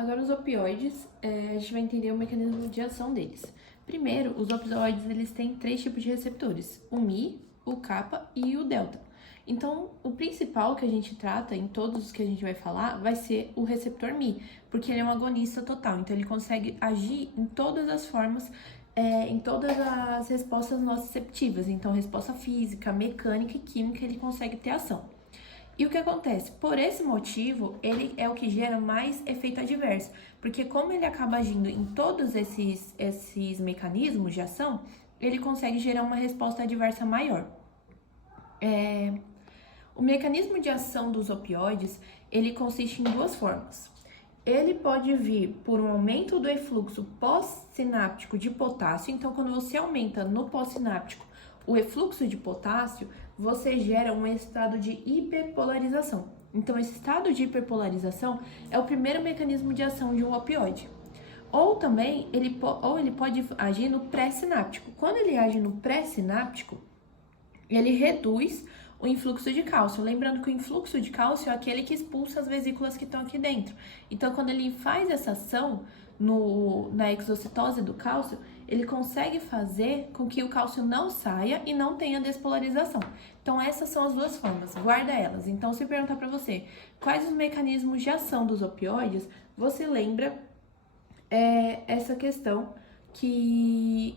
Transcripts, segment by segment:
Agora os opioides, a gente vai entender o mecanismo de ação deles. Primeiro, os opioides eles têm 3 tipos de receptores: o Mi, o Kappa e o Delta. Então, o principal que a gente trata em todos os que a gente vai falar vai ser o receptor Mi, porque ele é um agonista total, então ele consegue agir em todas as formas, em todas as respostas nociceptivas. Então, resposta física, mecânica e química, ele consegue ter ação. E o que acontece? Por esse motivo, ele é o que gera mais efeito adverso, porque como ele acaba agindo em todos esses mecanismos de ação, ele consegue gerar uma resposta adversa maior. O mecanismo de ação dos opioides, ele consiste em 2 formas. Ele pode vir por um aumento do efluxo pós-sináptico de potássio, então quando você aumenta no pós-sináptico o efluxo de potássio, você gera um estado de hiperpolarização. Então, esse estado de hiperpolarização é o primeiro mecanismo de ação de um opioide. Ou também, ele pode agir no pré-sináptico. Quando ele age no pré-sináptico, ele reduz o influxo de cálcio. Lembrando que o influxo de cálcio é aquele que expulsa as vesículas que estão aqui dentro. Então, quando ele faz essa ação na exocitose do cálcio, ele consegue fazer com que o cálcio não saia e não tenha despolarização. Então, essas são as 2 formas, guarda elas. Então, se perguntar para você quais os mecanismos de ação dos opioides, você lembra essa questão que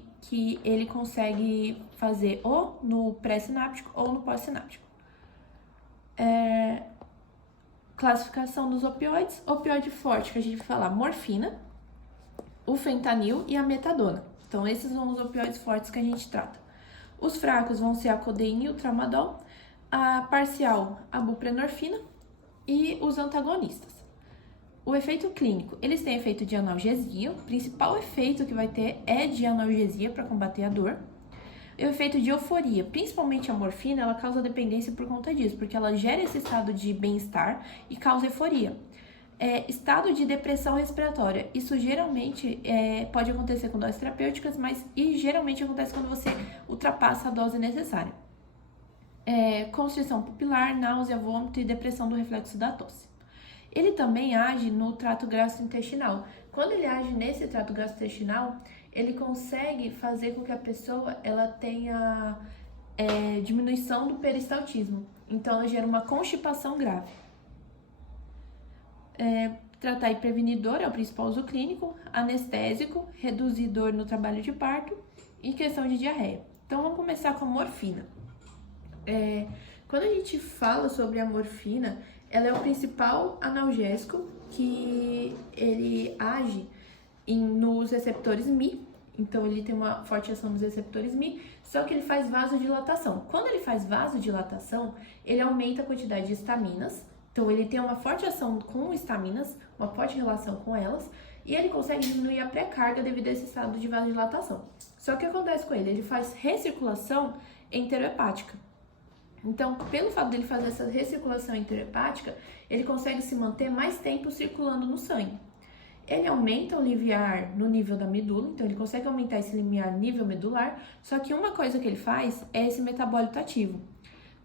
ele consegue fazer ou no pré-sináptico ou no pós-sináptico. Classificação dos opioides: opioide forte, que a gente vai falar morfina, o fentanil e a metadona. Então, esses são os opioides fortes que a gente trata. Os fracos vão ser a codeína e o tramadol, a parcial, a buprenorfina e os antagonistas. O efeito clínico, eles têm efeito de analgesia, o principal efeito que vai ter é de analgesia para combater a dor. E o efeito de euforia, principalmente a morfina, ela causa dependência por conta disso, porque ela gera esse estado de bem-estar e causa euforia. Estado de depressão respiratória, isso geralmente pode acontecer com doses terapêuticas, mas geralmente acontece quando você ultrapassa a dose necessária. Constrição pupilar, náusea, vômito e depressão do reflexo da tosse. Ele também age no trato gastrointestinal. Quando ele age nesse trato gastrointestinal, ele consegue fazer com que a pessoa ela tenha diminuição do peristaltismo. Então, ela gera uma constipação grave. Tratar e prevenir dor é o principal uso clínico, anestésico, reduzir dor no trabalho de parto e questão de diarreia. Então, vamos começar com a morfina. Quando a gente fala sobre a morfina, ela é o principal analgésico que ele age nos receptores Mi. Então, ele tem uma forte ação nos receptores Mi, só que ele faz vasodilatação. Quando ele faz vasodilatação, ele aumenta a quantidade de estaminas. Então, ele tem uma forte ação com estaminas, uma forte relação com elas, e ele consegue diminuir a pré-carga devido a esse estado de vasodilatação. Só que o que acontece com ele? Ele faz recirculação enterohepática. Então, pelo fato dele fazer essa recirculação enterohepática, ele consegue se manter mais tempo circulando no sangue. Ele aumenta o limiar no nível da medula, então ele consegue aumentar esse limiar nível medular, só que uma coisa que ele faz é esse metabólito ativo.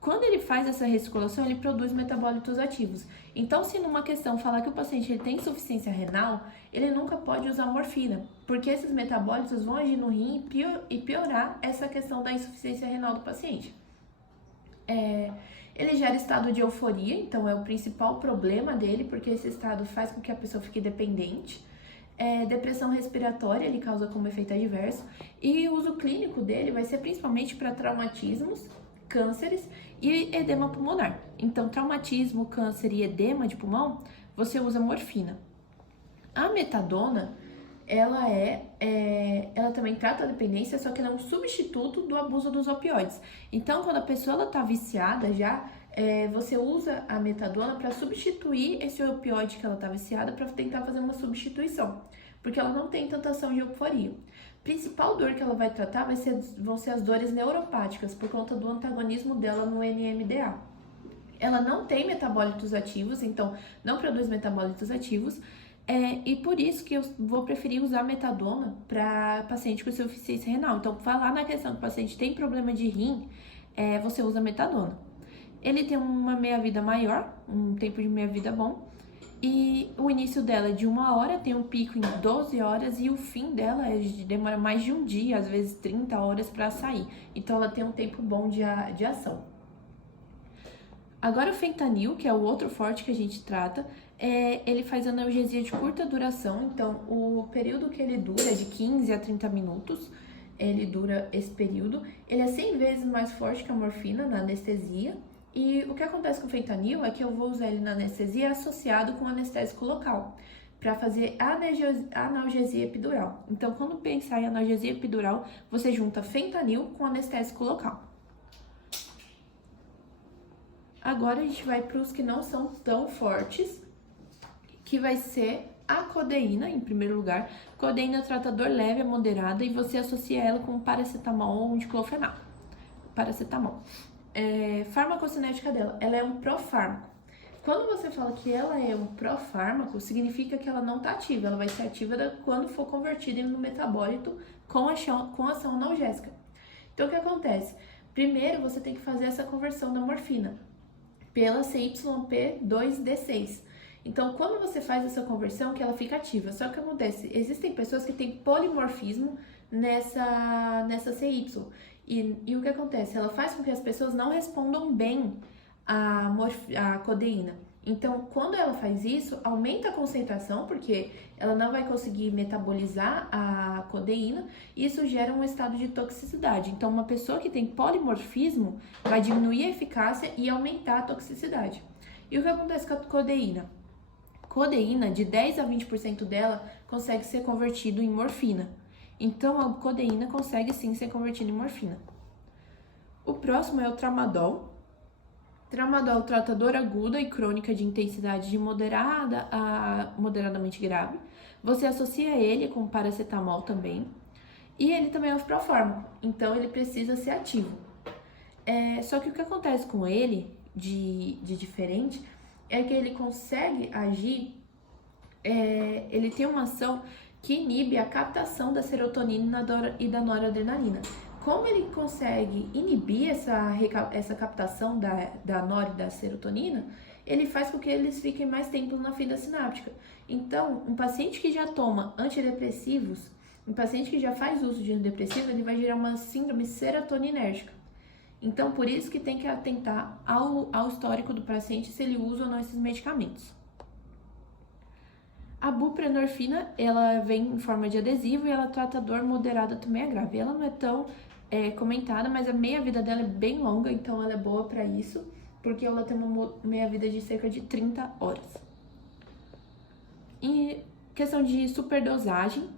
Quando ele faz essa recirculação, ele produz metabólitos ativos. Então, se numa questão falar que o paciente ele tem insuficiência renal, ele nunca pode usar morfina, porque esses metabólitos vão agir no rim e piorar essa questão da insuficiência renal do paciente. Ele gera estado de euforia, então é o principal problema dele, porque esse estado faz com que a pessoa fique dependente. Depressão respiratória, ele causa como efeito adverso. E o uso clínico dele vai ser principalmente para traumatismos, cânceres e edema pulmonar. Então, traumatismo, câncer e edema de pulmão, você usa morfina. A metadona, ela também trata a dependência, só que ela é um substituto do abuso dos opioides. Então, quando a pessoa está viciada já, você usa a metadona para substituir esse opioide que ela está viciada, para tentar fazer uma substituição, porque ela não tem tanta ação de euforia. Principal dor que ela vai tratar vão ser as dores neuropáticas, por conta do antagonismo dela no NMDA. Ela não tem metabólitos ativos, então não produz metabólitos ativos, e por isso que eu vou preferir usar metadona para paciente com insuficiência renal. Então, falar na questão que o paciente tem problema de rim, você usa metadona. Ele tem uma meia-vida maior, um tempo de meia-vida bom, E o início dela é de 1 hora, tem um pico em 12 horas e o fim dela demora mais de um dia, às vezes 30 horas para sair. Então ela tem um tempo bom de ação. Agora o fentanil, que é o outro forte que a gente trata, ele faz analgesia de curta duração, então o período que ele dura é de 15 a 30 minutos, ele dura esse período. Ele é 100 vezes mais forte que a morfina na anestesia. E o que acontece com o fentanil é que eu vou usar ele na anestesia associado com anestésico local, para fazer analgesia epidural. Então, quando pensar em analgesia epidural, você junta fentanil com anestésico local. Agora a gente vai para os que não são tão fortes, que vai ser a codeína, em primeiro lugar. Codeína trata dor leve a moderada e você associa ela com paracetamol ou diclofenaco. Paracetamol. Farmacocinética dela, ela é um profármaco. Quando você fala que ela é um profármaco, significa que ela não está ativa, ela vai ser ativa quando for convertida no metabólito com ação analgésica. Então, o que acontece? Primeiro, você tem que fazer essa conversão da morfina pela CYP2D6. Então, quando você faz essa conversão, que ela fica ativa. Só que o que acontece? Existem pessoas que têm polimorfismo nessa CY. E o que acontece? Ela faz com que as pessoas não respondam bem à codeína. Então, quando ela faz isso, aumenta a concentração, porque ela não vai conseguir metabolizar a codeína, e isso gera um estado de toxicidade. Então, uma pessoa que tem polimorfismo vai diminuir a eficácia e aumentar a toxicidade. E o que acontece com a codeína? Codeína, de 10 a 20% dela, consegue ser convertido em morfina. Então, a codeína consegue sim ser convertida em morfina. O próximo é o tramadol. Tramadol trata dor aguda e crônica de intensidade de moderada a moderadamente grave. Você associa ele com paracetamol também. E ele também é um profármaco, então ele precisa ser ativo. Só que o que acontece com ele, de diferente, é que ele consegue agir, ele tem uma ação que inibe a captação da serotonina e da noradrenalina. Como ele consegue inibir essa captação da nor e da serotonina, ele faz com que eles fiquem mais tempo na fenda sináptica. Então, um paciente que já toma antidepressivos, um paciente que já faz uso de antidepressivo, ele vai gerar uma síndrome serotoninérgica. Então, por isso que tem que atentar ao histórico do paciente, se ele usa ou não esses medicamentos. A buprenorfina, ela vem em forma de adesivo e ela trata dor moderada também é grave. Ela não é tão comentada, mas a meia-vida dela é bem longa, então ela é boa para isso, porque ela tem uma meia-vida de cerca de 30 horas. Em questão de superdosagem,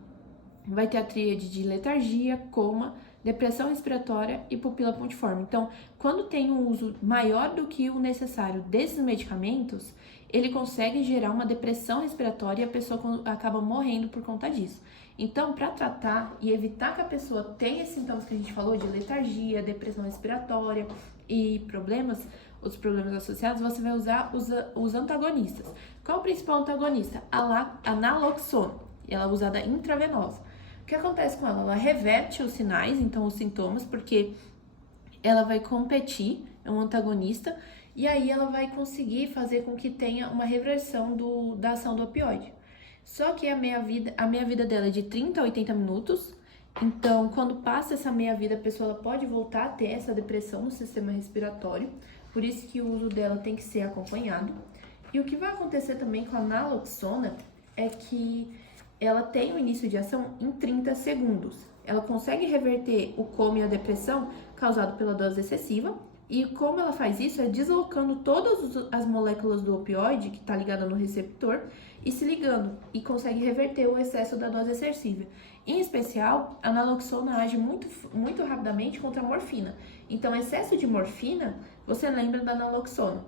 vai ter a tríade de letargia, coma, depressão respiratória e pupila pontiforme. Então, quando tem um uso maior do que o necessário desses medicamentos, ele consegue gerar uma depressão respiratória e a pessoa acaba morrendo por conta disso. Então, para tratar e evitar que a pessoa tenha esses sintomas que a gente falou, de letargia, depressão respiratória e outros problemas associados, você vai usar os antagonistas. Qual é o principal antagonista? A naloxona. Ela é usada intravenosa. O que acontece com ela? Ela reverte os sinais, então os sintomas, porque ela vai competir, é um antagonista, e aí ela vai conseguir fazer com que tenha uma reversão da ação do opioide. Só que a meia-vida dela é de 30 a 80 minutos, então quando passa essa meia-vida, a pessoa pode voltar a ter essa depressão no sistema respiratório, por isso que o uso dela tem que ser acompanhado. E o que vai acontecer também com a naloxona é que ela tem o início de ação em 30 segundos. Ela consegue reverter o coma e a depressão causado pela dose excessiva. E como ela faz isso é deslocando todas as moléculas do opioide, que está ligada no receptor, e se ligando. E consegue reverter o excesso da dose excessiva. Em especial, a naloxona age muito, muito rapidamente contra a morfina. Então, excesso de morfina, você lembra da naloxona.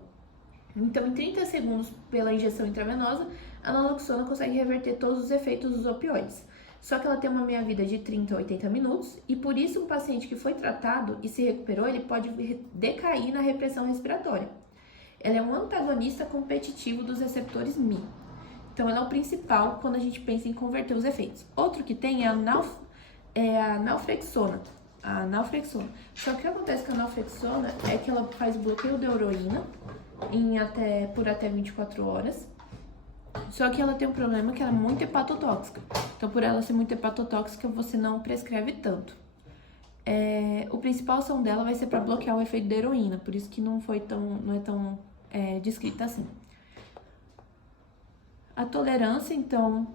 Então, em 30 segundos pela injeção intravenosa, a naloxona consegue reverter todos os efeitos dos opioides. Só que ela tem uma meia-vida de 30 a 80 minutos e por isso um paciente que foi tratado e se recuperou, ele pode decair na repressão respiratória. Ela é um antagonista competitivo dos receptores Mi. Então, ela é o principal quando a gente pensa em converter os efeitos. Outro que tem é a naltrexona. Só que o que acontece com a naltrexona é que ela faz bloqueio da heroína por até 24 horas. Só que ela tem um problema que ela é muito hepatotóxica. Então, por ela ser muito hepatotóxica, você não prescreve tanto. O principal ação dela vai ser para bloquear o efeito da heroína, por isso que não é tão descrita assim. A tolerância, então,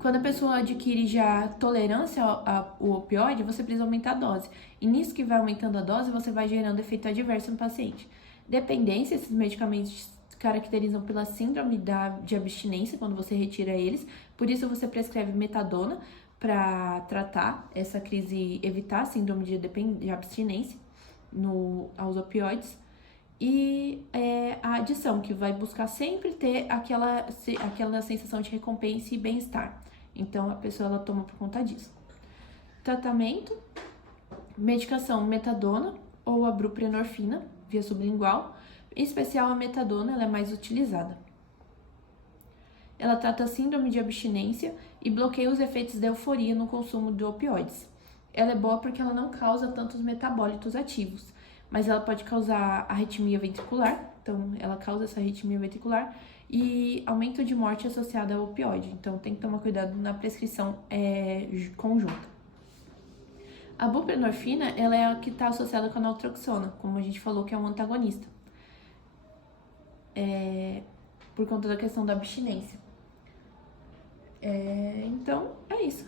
quando a pessoa adquire já tolerância ao opioide, você precisa aumentar a dose. E nisso que vai aumentando a dose, você vai gerando efeito adverso no paciente. Dependência, esses medicamentos se caracterizam pela síndrome de abstinência, quando você retira eles. Por isso, você prescreve metadona para tratar essa crise, evitar a síndrome de abstinência aos opioides. E a adição, que vai buscar sempre ter aquela sensação de recompensa e bem-estar. Então, a pessoa ela toma por conta disso. Tratamento, medicação metadona ou a buprenorfina, via sublingual. Em especial, a metadona ela é mais utilizada. Ela trata a síndrome de abstinência e bloqueia os efeitos da euforia no consumo de opioides. Ela é boa porque ela não causa tantos metabólitos ativos, mas ela pode causar arritmia ventricular, então ela causa essa arritmia ventricular e aumento de morte associada ao opioide, então tem que tomar cuidado na prescrição conjunta. A buprenorfina, ela é a que está associada com a naltrexona, como a gente falou que é um antagonista, por conta da questão da abstinência. Então, é isso.